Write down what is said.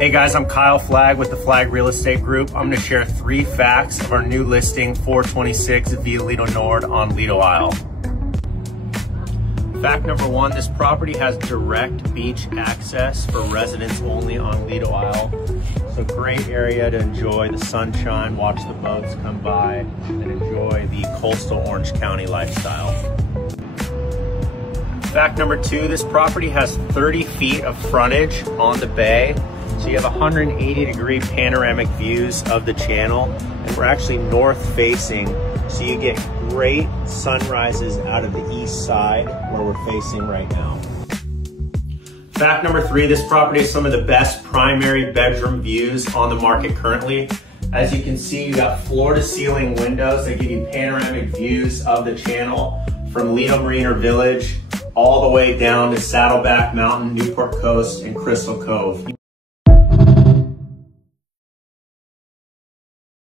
Hey guys, I'm Kyle Flagg with the Flagg Real Estate Group. I'm gonna share 3 facts of our new listing, 426 Via Lido Nord on Lido Isle. Fact number 1, this property has direct beach access for residents only on Lido Isle. So great area to enjoy the sunshine, watch the boats come by, and enjoy the coastal Orange County lifestyle. Fact number 2, this property has 30 feet of frontage on the bay. So you have 180-degree panoramic views of the channel, and we're actually north facing, so you get great sunrises out of the east side where we're facing right now. Fact number 3, this property has some of the best primary bedroom views on the market currently. As you can see, you got floor-to-ceiling windows that give you panoramic views of the channel from Lido Marina Village all the way down to Saddleback Mountain, Newport Coast, and Crystal Cove.